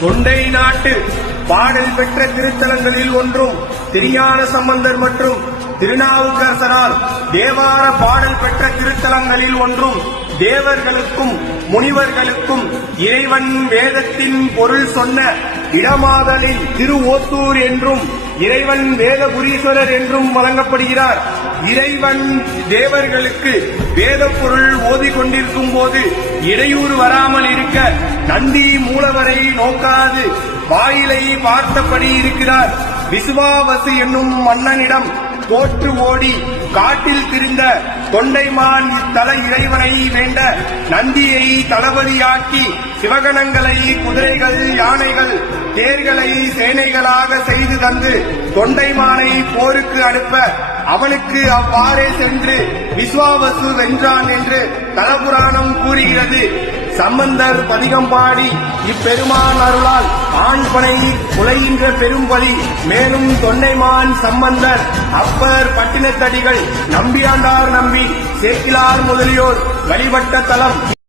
தொண்டை நாட்டு பாடல் பெற்ற திருத்தலங்களில் ஒன்றும் திருஞான சம்பந்தர் மற்றும் திருநாவுக்கரசரால் தேவார பாடல் பெற்ற திருத்தலங்களில் ஒன்றும் தேவர்களுக்கும் முனிவர்களுக்கும் இறைவன் வேதத்தின் பொருள் சொன்ன இடமாதலில் திருஓத்தூர் என்றும் இறைவன் வேதபுரீஸ்வரர் என்றும் வழங்கப்படுகிறார். இறைவன் தேவர்களுக்கு வேத பொருள் ஓதிக் கொண்டிருக்கும் போது இடையூறு வராமல் இருக்க நந்தி மூலவரை நோக்காது வாயிலை பார்த்தபடி இருக்கிறார். விசுவாவசு என்னும் மன்னனிடம் தோற்று ஓடி காட்டில் திரிந்த தொண்டைமான் இத்தல இறைவனை வேண்ட நந்தியை தளபதியாக்கி சிவகணங்களை குதிரைகள் யானைகள் தேர்களை சேனைகளாக செய்து தந்து தொண்டைமானை போருக்கு அனுப்ப அவனுக்கு அவ்வாறே சென்று விஸ்வாவசு வென்றான் என்று தலபுராணம் கூறுகிறது. சம்பந்தர் பதிகம் பாடி இப்பெருமான் அருளால் ஆண் பனை குலைகின்ற பெரும்பலி. மேலும் தொண்டைமான் சம்பந்தர் அப்பர் பட்டினத்தடிகள் நம்பியாண்டார் நம்பி சேக்கிலார் முதலியோர் வழிபட்ட தலம்.